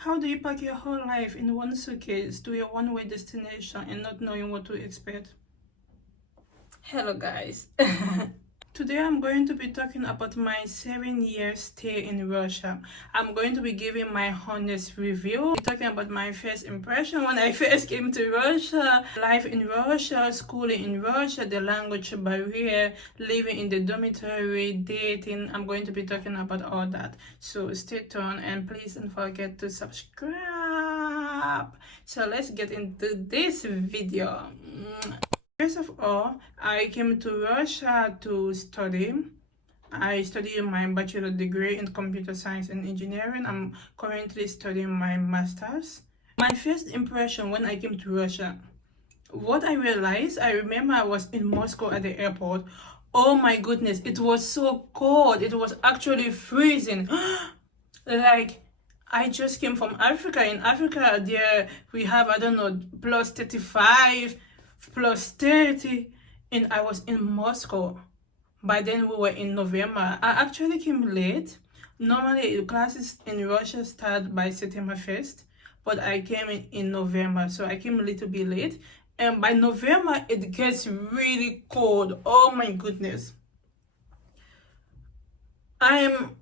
How do you pack your whole life in one suitcase to your one-way destination and not knowing what to expect? Hello guys. Today I'm going to be talking about my 7-year stay in Russia. I'm going to be giving my honest review, talking about my first impression when I first came to Russia, life in Russia, schooling in Russia, the language barrier, living in the dormitory, dating. I'm going to be talking about all that. So stay tuned and please don't forget to subscribe. So let's get into this video. First of all, I came to Russia to study. I studied my bachelor degree in computer science and engineering. I'm currently studying my master's. My first impression when I came to Russia, what I realized, I remember I was in Moscow at the airport. Oh my goodness, it was so cold. It was actually freezing. Like, I just came from Africa. In Africa, there we have, I don't know, plus 35, plus 30, and I was in Moscow. By then we were in November. I actually came late. Normally classes in Russia start by September 1st, but I came in November, so I came a little bit late. And by November it gets really cold. Oh my goodness. I'm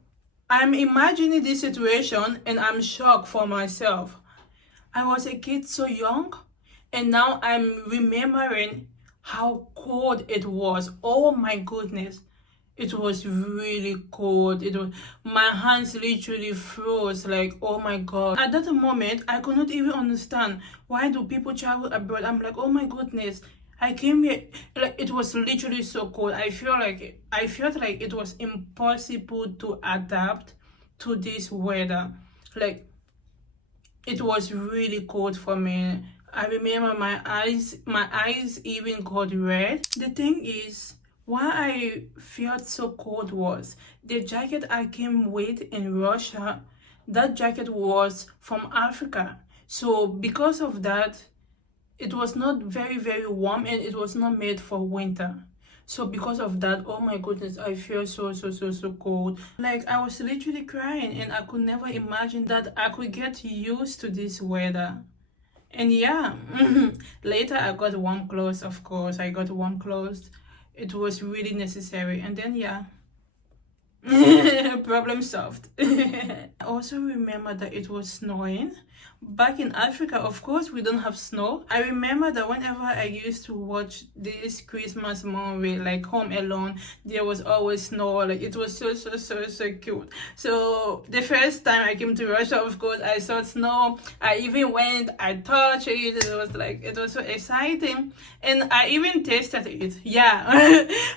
imagining this situation and I'm shocked for myself. I was a kid so young, and now I'm remembering how cold it was. Oh my goodness. It was really cold. My hands literally froze. Like, oh my god. At that moment, I could not even understand why do people travel abroad. I'm like, oh my goodness. I came here, like, it was literally so cold. I felt like it was impossible to adapt to this weather. Like, it was really cold for me. I remember my eyes even got red. The thing is, why I felt so cold was the jacket I came with in Russia. That jacket was from Africa. So because of that, it was not very warm and it was not made for winter. So because of that, oh my goodness, I feel so cold. Like, I was literally crying and I could never imagine that I could get used to this weather. And yeah, later I got warm clothes, of course. I got warm clothes. It was really necessary. And then yeah, problem solved. I also remember that it was snowing. Back in Africa, of course, we don't have snow. I remember that whenever I used to watch this Christmas movie, like Home Alone, there was always snow. Like, it was so cute. So the first time I came to Russia, of course, I saw snow. I even went, I touched it. It was so exciting. And I even tasted it. Yeah,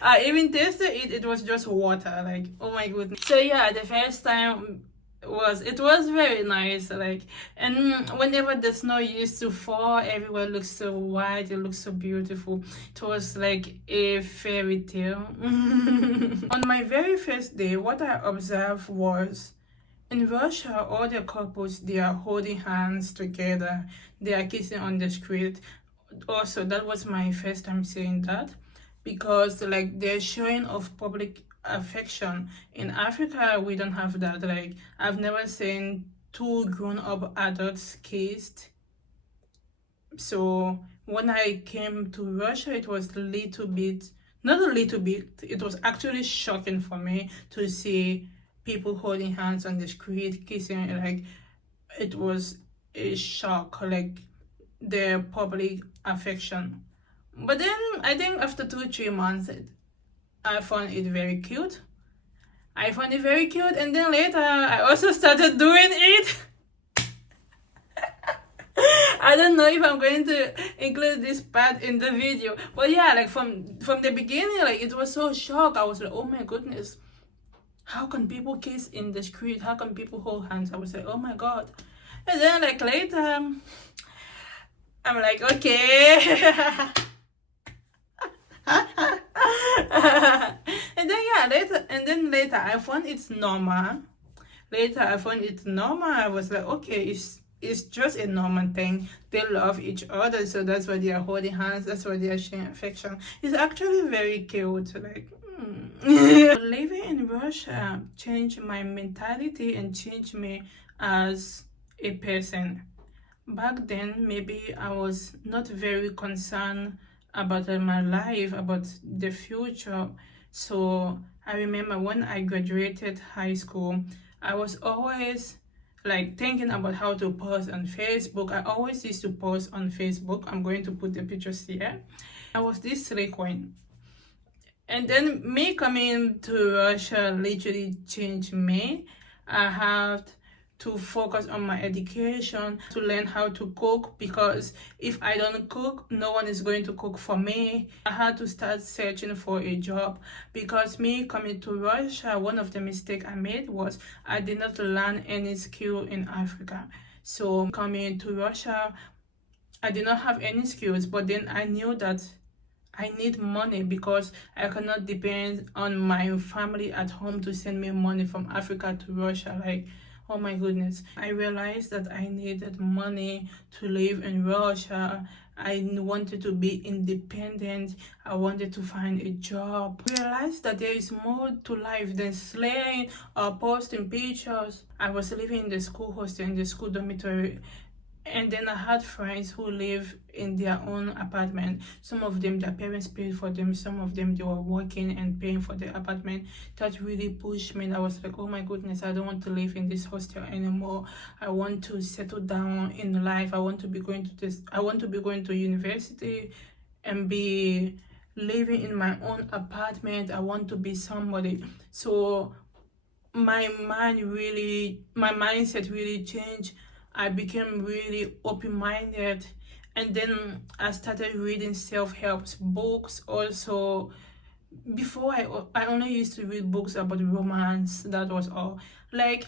I even tasted it. It was just water. Like, oh my goodness. So yeah, the first time it was very nice. Like, and whenever the snow used to fall, everywhere looks so white. It looks so beautiful. It was like a fairy tale. On my very first day, what I observed was, in Russia, all the couples, they are holding hands together. They are kissing on the street. Also, that was my first time seeing that, because like, they're showing of public affection. In Africa, we don't have that. Like, I've never seen two grown-up adults kissed. So when I came to Russia, it was not a little bit, it was actually shocking for me to see people holding hands on the street, kissing. Like, it was a shock, like, their public affection. But then I think after 2-3 months, I found it very cute. And then later I also started doing it. I don't know if I'm going to include this part in the video, but yeah, like, from the beginning, like, it was so shocked. I was like, oh my goodness, how can people kiss in the street? How can people hold hands? I was like, oh my god. And then, like, later, I'm like, okay. And then later I found it's normal. I was like, okay, it's just a normal thing. They love each other, so that's why they are holding hands. That's why they are sharing affection. It's actually very cute. Like, living in Russia changed my mentality and changed me as a person. Back then, maybe I was not very concerned about my life, about the future. So I remember when I graduated high school, I was always like thinking about how to post on Facebook. I always used to post on Facebook. I'm going to put the pictures here. I was this slay queen. And then me coming to Russia literally changed me. I had to focus on my education, to learn how to cook, because if I don't cook, no one is going to cook for me. I had to start searching for a job, because me coming to Russia, one of the mistakes I made was I did not learn any skill in Africa. So coming to Russia, I did not have any skills, but then I knew that I need money, because I cannot depend on my family at home to send me money from Africa to Russia. Like, oh my goodness. I realized that I needed money to live in Russia. I wanted to be independent. I wanted to find a job. I realized that there is more to life than slaying or posting pictures. I was living in the school hostel, in the school dormitory, and then I had friends who live in their own apartment. Some of them, their parents paid for them. Some of them, they were working and paying for the apartment. That really pushed me. And I was like, oh my goodness, I don't want to live in this hostel anymore. I want to settle down in life. I want to be going to university and be living in my own apartment. I want to be somebody. So my mindset really changed. I became really open-minded, and then I started reading self-help books also. Before, I only used to read books about romance. That was all. Like,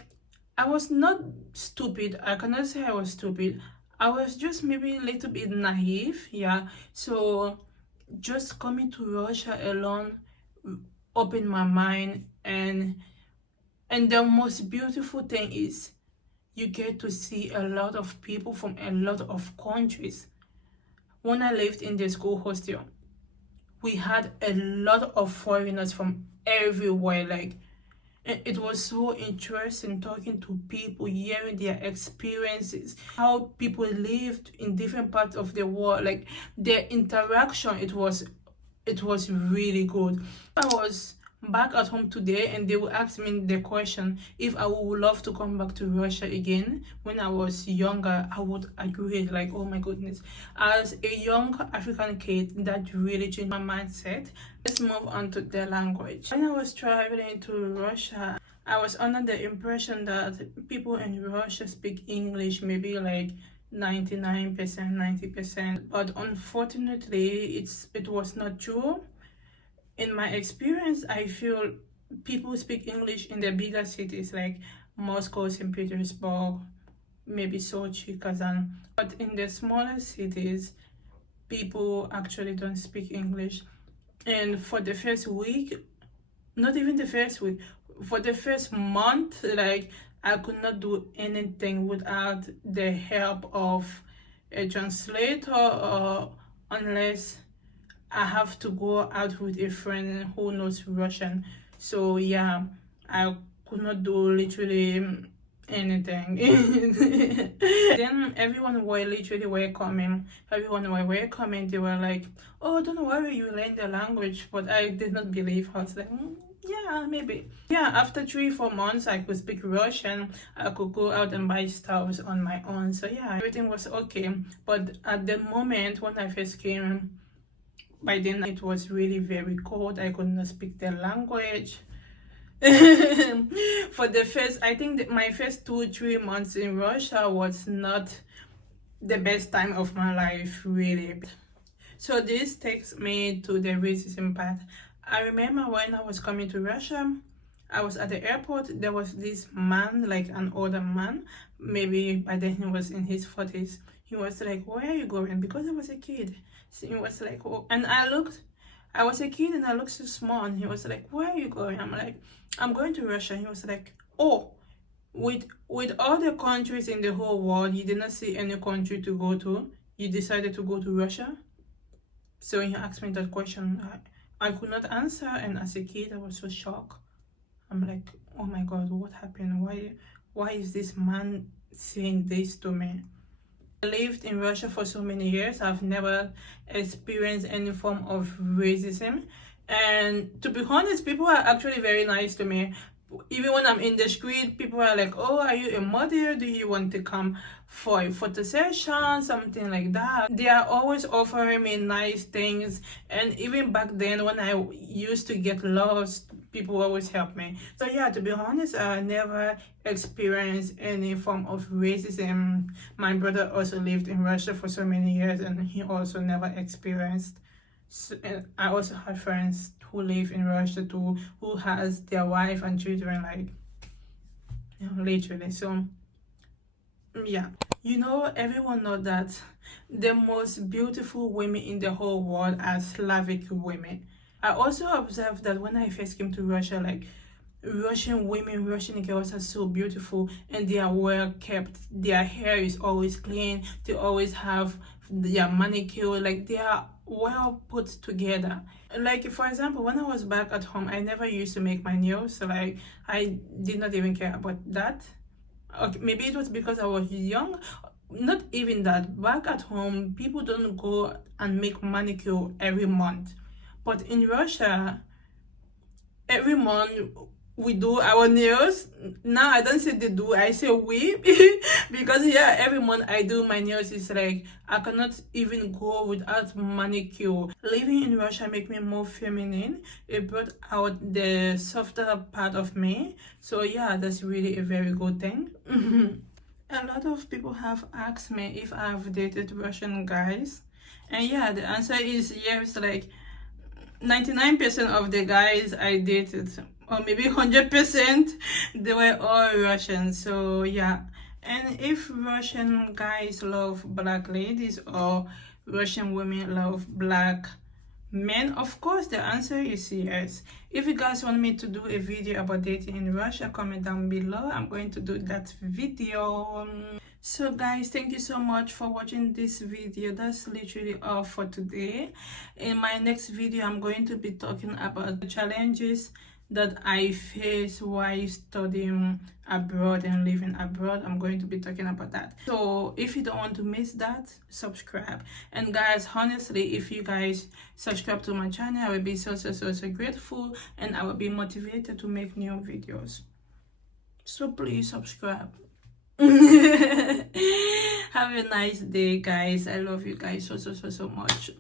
I was not stupid. I cannot say I was stupid. I was just maybe a little bit naive. Yeah. So just coming to Russia alone opened my mind, and the most beautiful thing is you get to see a lot of people from a lot of countries. When I lived in the school hostel, we had a lot of foreigners from everywhere. Like, it was so interesting talking to people, hearing their experiences, how people lived in different parts of the world. Like, their interaction, it was really good. I was back at home today and they will ask me the question if I would love to come back to Russia again. When I was younger, I would agree, like, oh my goodness. As a young African kid, that really changed my mindset. Let's move on to the language. When I was traveling to Russia, I was under the impression that people in Russia speak English, maybe like 99%, 90%, but unfortunately it was not true. In my experience, I feel people speak English in the bigger cities like Moscow, St. Petersburg, maybe Sochi, Kazan. But in the smaller cities, people actually don't speak English. And for the first week, not even the first week, for the first month, like, I could not do anything without the help of a translator, or unless I have to go out with a friend who knows Russian. So yeah, I could not do literally anything. Then everyone were literally welcoming. Everyone were welcoming. They were like, oh, don't worry, you learn the language. But I did not believe. I was like, yeah, maybe. Yeah, after 3-4 months, I could speak Russian. I could go out and buy stuff on my own. So yeah, everything was okay. But at the moment when I first came, by then it was really very cold. I could not speak the language. For the first, I think that my first 2-3 months in Russia was not the best time of my life, really. So this takes me to the racism part. I remember when I was coming to Russia, I was at the airport. There was this man, like an older man, maybe by then he was in his 40s. He was like, where are you going? Because I was a kid. So he was like, oh, and I was a kid and I looked so small, and he was like, where are you going? I'm like, I'm going to Russia. He was like, oh, with all the countries in the whole world, you did not see any country to go to. You decided to go to Russia? So he asked me that question. I could not answer, and as a kid, I was so shocked. I'm like, oh my God, what happened? Why is this man saying this to me. I lived in Russia for so many years. I've never experienced any form of racism. And to be honest, people are actually very nice to me. Even when I'm in the street, people are like, oh, are you a model? Do you want to come for a photo session? Something like that. They are always offering me nice things. And even back then, when I used to get lost, people always help me. So yeah, to be honest, I never experienced any form of racism. My brother also lived in Russia for so many years, and he also never experienced. So, I also have friends who live in Russia too, who has their wife and children, like, you know, literally. So yeah, you know, everyone know that the most beautiful women in the whole world are Slavic women. I also observed that when I first came to Russia, like, Russian women, Russian girls are so beautiful, and they are well kept. Their hair is always clean. They always have their manicure. Like, they are well put together. Like, for example, when I was back at home, I never used to make my nails. So like, I did not even care about that. Okay, maybe it was because I was young. Not even that. Back at home, people don't go and make manicure every month. But in Russia, every month we do our nails. Now I don't say they do, I say we. Because yeah, every month I do my nails. It's like I cannot even go without manicure. Living in Russia make me more feminine. It brought out the softer part of me. So yeah, that's really a very good thing. A lot of people have asked me if I've dated Russian guys, and yeah, the answer is yes. Like, 99% of the guys I dated, or maybe 100%, they were all Russian. So yeah. And if Russian guys love black ladies, or Russian women love black men, of course the answer is yes. If you guys want me to do a video about dating in Russia, comment down below. I'm going to do that video. So guys, thank you so much for watching this video. That's literally all for today. In my next video, I'm going to be talking about the challenges that I face while studying abroad and living abroad. I'm going to be talking about that. So if you don't want to miss that, subscribe. And guys, honestly, if you guys subscribe to my channel, I will be so grateful, and I will be motivated to make new videos. So please subscribe. Have a nice day, guys. I love you guys so much.